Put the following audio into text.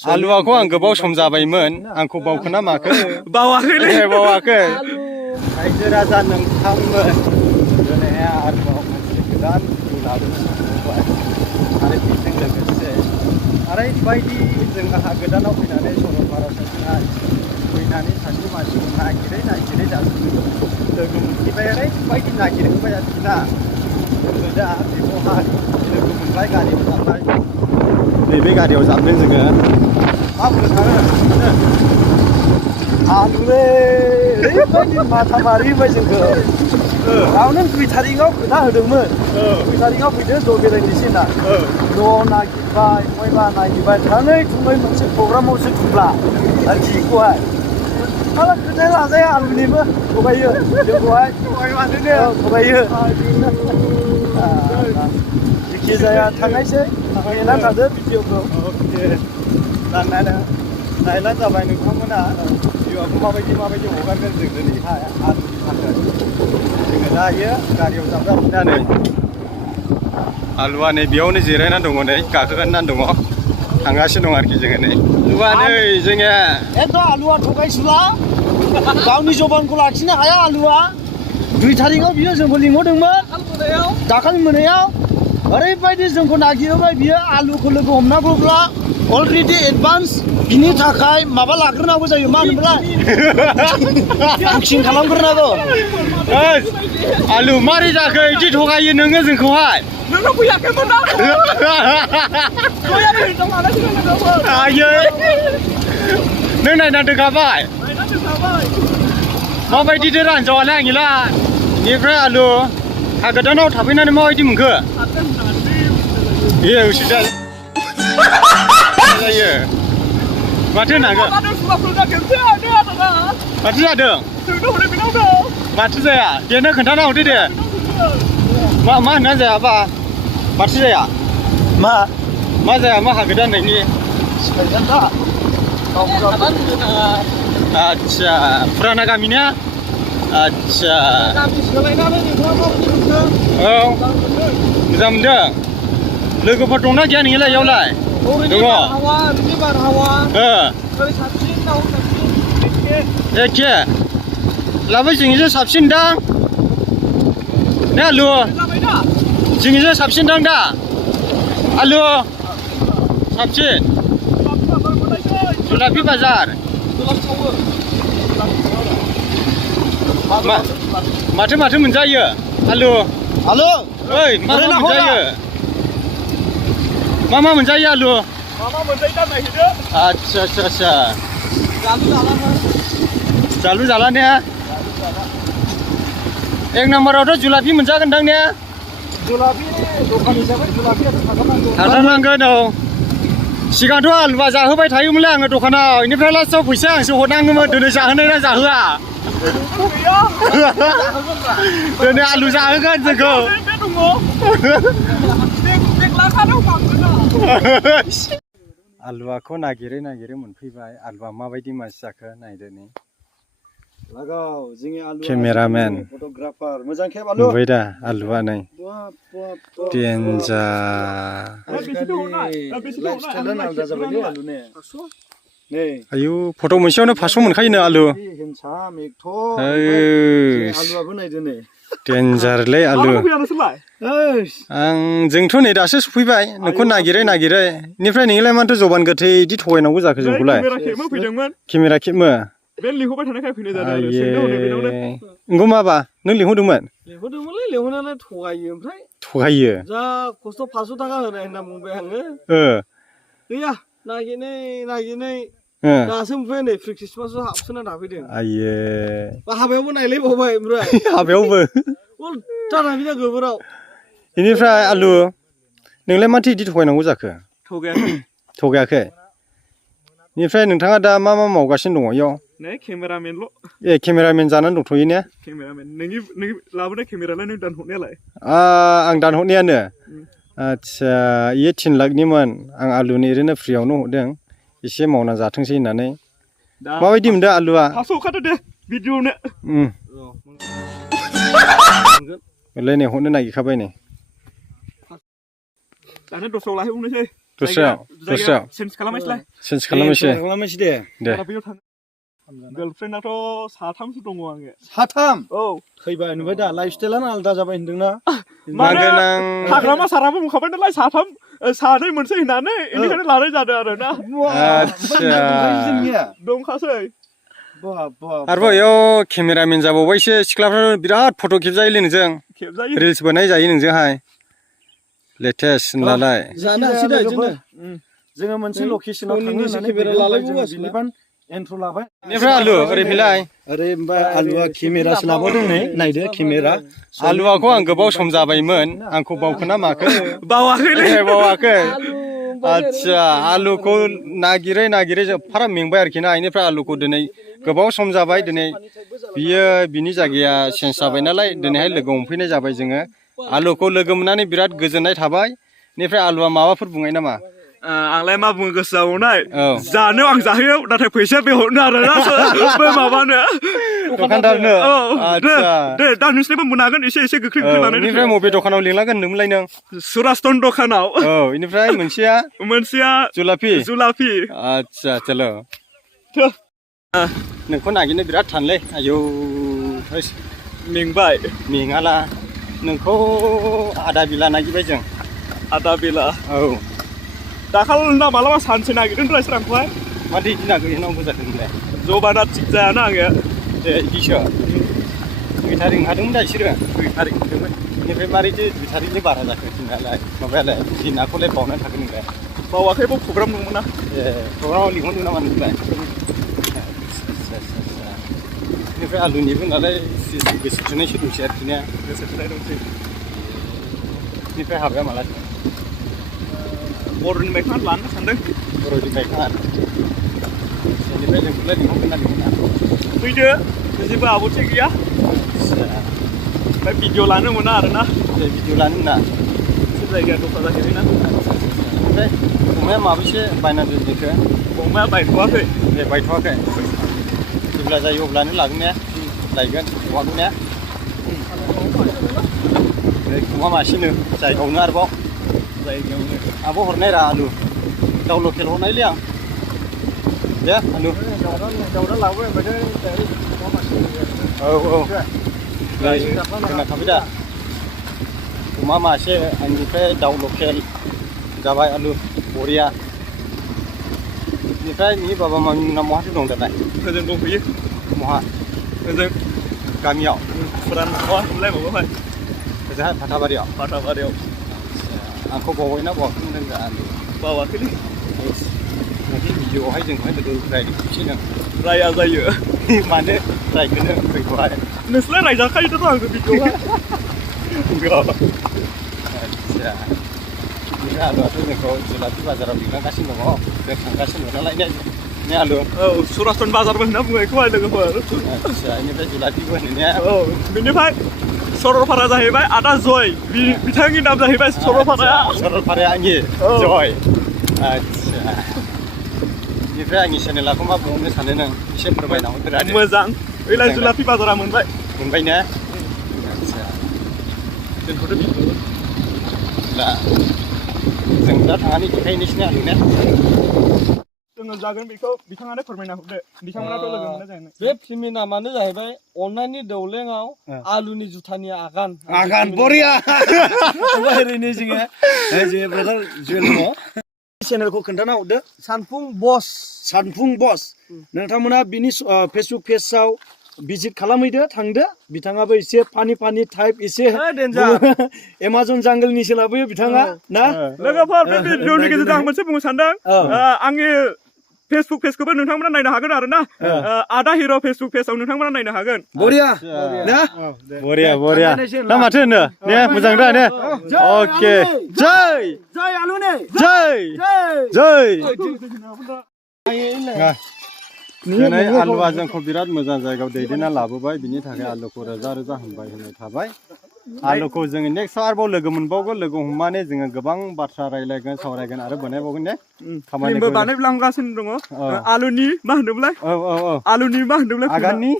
आलुआखौ आं गोबाव सम जाबायमोन आंखौ बावखोना माखो बावाखै रायजो राजा नोंथांमोन दिनै आरोबाव मोनसे गोदान भिडिअ लाबोनो हाबाय आरो बेजों लोगोसे ओरैबायदि जोंहा गोदानाव फैनानै सरलपाराजोंहाय फैनानै सासे मानसिखौ नागिरै दासिम लोगो मोनफैबाय ओरैबायदि नागिरहोबाय आरोखि ना जोङो दा बेखौहाय लोगो मोनबाय गारियाव जाबाय नैबे गारियाव जाबदों जोङो मा बुंनो सानो आलुलै ओरैबायदि माथा मारिबाय जोंखौ गावनो 2 थारिखआव खोथा होदोंमोन 2 थारिखआव फैदो ज' बेरायनोसै होनना न' नागिरबाय बयबा नागिरबाय थाङै थुङै मोनसे प्रग्रामावसो थुब्ला आरोखि बेखौहाय माला खोथाया लाजाया आलुनिबो थगायो जोंखौहाय थगायो जेखि जाया थांनायसै नायनानै थादो भिडिअखौ नायलानो जाबाय नोंथांमोना भिडिअखौ माबायदि हगारगोन जों दिनैहाय आलुनि थाखाय जोङो दायो गारियाव जाबजाबनानै आलुआ नै बेयावनो जिरायनानै दङ नै गाखोगारनानै दङ थांगासिनो दं आरोखि जोङो नै आलुआ नै जोङो एकदम आलुआ थगायसुला गावनि जबानखौ लाखिनो हाया आलुआ 2 थारिखआव बियो जोंखौ लिंहरदोंमोन दाखालि मोनायाव ओरैबायदि जोंखौ नागिरबाय बियो आलुखौ लोगो हमनांगौब्ला अलरेडि एडभान्स बिनि थाखाय माबा लाग्रोनांगौ जायो मा होनोमोनलाय बुकिं खालामग्रोनांगौ आलु मारै जाखो इदि थगायो नोङो जोंखौहाय नोंनाव फैयाखैमोन आयै नों नायना दोगाबाय माबायदिथो रानजावालाय आंनिला बेनिफ्राय आलु हा गोदानाव थाफैनानै माबायदि मोनखो ए उसुबिदा जायो माथो होनांगोन माथो जादों माथो जाया दे नों खोन्थाना हरदो दे मा होनना जायाबा माथो जाया मा जाया मा हा गोदाननायनि आच्छा फुराना गामिना आच्छा औ मोजां मोनदों लोगोफोर दंना गैया नोंलाय इयावलाय दङ एखे लाबाय जोंनिजों साबसिन दां ने आलु जोंनिजों साबसिन दां दा आलु साबसिन जुलाफि बाजार माथो मोनजायो आलु ओइ मा मोनजायो मा मोनजायो आलु मोनजायो दा नायहैदो आच्छा जालु जाला ने 1 नाम्बारावथ' जुलाफि मोनजागोनदां ने जुलाफि दखान हिसाबै जुलाफियाथ' थाथारनांगोन औ सिगांथ' आलुआ जाहोबाय थायोमोनलै आङो दखानाव बेनिफ्राय लास्टआव फैसा आंसो हरनाङोमोन दिनै जाहोनाय ना जाहोआ दिनै आलु जाहोगोन जोंखौ आलुआखौ नागिरै मोनफैबाय आलुआ माबायदि मानसि जाखो नायदो नै केमेरामेन नुबाय दा आलुआ नै आयु फट' मोनसेयावनो 500 मोनखायोनो आलु डेन्जारलै आलु जोंथ' नै दासो सफैबाय नोंखौ नागिरै बेनिफ्राय नोंलाय माथो जबान गोथै बिदि थगायनांगौ जाखो जोंखौलाय केमेरा खेबो बे लिंहरबाय थानायखाय फैनाय जादों आरो सोंदों हनै बेनावनो इंगौ माबा नों लिंहरदोंमोनलै लिंहरनानै थगायो ओमफ्राय थगायो जा खस्थ' 500 थाखा होनाय होनना बुंबाय आङो गैया नागिरै दासो ओमफ्राय नै प्रेक्टिसमासो हाबसोना थाफैदों आइये हाबायावबो नायलायबावबाय ओमफ्राय हाबायावबो उल्था नागिरना गोबोराव बेनिफ्राय आलु नोंलाय माथो इदि थगायनांगौ जाखो थगायाखै बेनिफ्राय नोंथाङा दा मा मावगासिनो दङ इयाव नै केमेरामेनल' केमेरामेन जानानै दंथ'यो ने केमेरामेन नोंनि लाबोनाय केमेरालाय नों दानहरनायालाय आं दानहरनायानो आच्छा इयो 3 लाखनिमोन आं आलुनि ओरैनो फ्रियावनो हरदों एसे मावना जाथोंसै होननानै माबायदि मोनदों आलुआ 500 हरखादो दे भिडिअनो नै हरनो नागिरखाबाय नै दानो 10 लाहैबावनोसै दस्रायाव चेन्ज खालामनोसैलाय चेन्ज खालामनोसै दे दे बेयाव थाङो गार्लफ्रेन्डआथ' साथामसो दङ आङो साथाम औ फैबाय नुबाय दा लाइफ स्टाइलानो आलादा जाबाय होनदोंना माने नांगोन आं हाग्रामा साराबो बुंखाबाय नालाय सानै मोनसे होननानै बेनिखायनो लानाय जादों आरो ना आदसा दंखासै आरोबाव बेयाव केमेरामेन जाबावबायसो सिख्लाफ्रा बिराद फट' खेबजायोलै नोंजों खेबजायो रिल्स बानायजायो नोंजोंहाय लेटेस्ट होनलाय जानो हासै जोङो मोनसे लकेसनाव थांनो होननानै बिनिफ्राय एन्ट्र लाबाय बेनिफ्राय आलु ओरै फैलाय ओरै ओमफ्राय आलुआ केमेरासो लाबोदों नै नायदो केमेरा आलुआखौ आं गोबाव सम जाबायमोन आंखौ बावखोना माखो बावाखै आदसा आलुखौ नागिरै जोबफारा मेंबाय आरोखि ना बेनिफ्राय आलुखौ दिनै गोबाव सम जाबाय दिनै बियो बिनि जायगाया चेन्ज जाबाय नालाय दिनैहाय लोगो हमफैनाय जाबाय जोङो आलुखौ लोगो मोननानै बिराद गोजोननाय थाबाय बेनिफ्राय आलुआ माबाफोर बुंनाय नामा आंलाय मा बुङो गोसो जाबावनाय जानो आं जाहोयो नाथाय फैसाया बे हरनो आरोना बै माबानो दखानदारनो दे दा नोंसिनिबो मोननो हागोन एसे गोख्रै लानानै बेनिफ्राय बबे दखानाव लिंलांगोन होनदोंमोनलाय नों सुरास्तन दखानाव औ बेनिफ्राय मोनसेया जुलाफि आदसा चलो नोंखौ नागिरनो बिराद थानलै आयौ मेंबाय मेङाला नोंखौ आदा बेला नागिरबाय जों आदा बेला औ दाखाल ना मालाबा सानसे नागिरदों रायसो आंखौहाय माथो बिदि नागिरनांगौ जाखो नोंलाय जबाना थिग जायाना आङो दे बिदिसो 2 थारिख ओंखारदोंमोन दा बिसोरो 2 थारिख ओंखारदोंमोन बेनिफ्राय मारैथो 2 थारिखनि बारा जाखो दिनालाय माबायालाय दिनाखौलाय बावनानै थागोन नोंलाय बावाखैबो प्रग्राम दंमोन ना प्रग्रामाव लिंहरदों नामा नोंलाय बेनिफ्राय आलुनिबो नालाय गोसो थोनायसो दंसै आरोखि ना गोसो थोनाय दंसै बेनिफ्राय हाबाया माला बर'नि बाइकखौ लानो सानदों बर'नि बाइकआ बेनिफ्राय जोंखौलाय लिंहरगोन ना लिंहरा फैदो जेबो आबोथि गैया ओमफ्राय भिडिअ लानो मोना आरोना भिडिअ लानो मोना एसे जायगाया दस्रा जाहैबाय ना ओमफ्राय अमाया माबैसे बायना दोनदोंखो अमाया बायथ'वाखै बायथ'वाखै जेब्ला जायो अब्लानो लागोन ने लायगोन अमाखौ ने अमा मासेनो जायगायावनो आरोबाव जायगायावनो आब' हरनाय रा आलु दाउ लकेल हरनायलै आं दे आलु दाउरा लाबोबाय औ खोनाखाबाय दा अमा मासे आंनिफ्राय दाउ लकेल जाबाय आलु बरिया बेनिफ्राय नोंनि बाबा मामिना बहाथो दं दालाय ओजों दंफैयो बहा ओजों गामियाव फुरान न'आ होनलाय माबाहाय ओजोंहाय फाथाबारियाव आंखौ बावबायना बावाखैमोन नों आलु बावाखैलै मोनसे भिडिअआवहाय जोंखौहाय लोगो रायज्लायफिनसै नों राया जायो मानो रायगोनो फैगौहाय नोंसोरलाय रायजाखायोथ' आंखौ भिडिअआवहाय आदसा बेनिफ्राय आलुआथ' जोंखौ जुलाफि बाजाराव लिंलांगासिनो दङ जों थांगासिनो दं नालाय ने आलु औ सुरास्तन बाजारबो होनना बुङो बेखौहाय लोगोफोर आदसा बेनिफ्राय जुलाफिबो होनो ने औ बेनिफ्राय सरलपारा जाहैबाय आदा जय बिथांनि नाम जाहैबाय सरलपाराया आंनि जय आदसा बेनिफ्राय आंनि चेनेलाखौ मा बुंनो सानो नों एसे फोरमायना हरदो मोजां ओइलाय जुलाफि बाजारा मोनबाय ने आदसा दोनथ'दो दा जों दा थांनानै देखायनोसै आलु ने जोङो जागोन बेखौ बिथाङानो फोरमायना हरदो बिथांमोनाथ' लोगो मोननाय जायानो बे फिल्मनि नामानो जाहैबाय अननायनि दौलेङाव आलुनि जुथानि आगान बरिया ओरैनो जोङो जे ब्रादार जुवेल दङ चेनेलखौ खोन्थाना हरदो सानफुं बस नोंथांमोना बिनि फेसबुक पेजआव भिजिट खालामहैदो थांदो बिथाङाबो एसे फानि टाइप एसे एमाजन जांगलनिसो लाबोयो बिथाङा ना लोगोफोर बे भिडिअनि गेजेरजों आं मोनसे बुंनो सानदों आंनि फेसबुक पेजखौबो नोंथांमोना नायनो हागोन आरो ना आदा हिर' फेसबुक पेजाव नोंथांमोना नायनो हागोन बरिया ना माथो होनो ने मोजां दा ने अके जय आलुने जय दिनै आलुआ जोंखौ बिराद मोजां जायगायाव दैदेनना लाबोबाय बिनि थाखाय आलुखौ रोजा हामबाय होननाय थाबाय आलुखौ जोङो नेक्स्टआव आरोबाव लोगो मोनबावगोन लोगो हमनानै जोङो गोबां बाथ्रा रायलायगोन सावरायगोन आरो बानायबावगोन ने खामानिबो बानायलांगासिनो दङ आलुनि मा होनदोंमोनलाय आलुनि मा होनदोंमोलाय आगाननि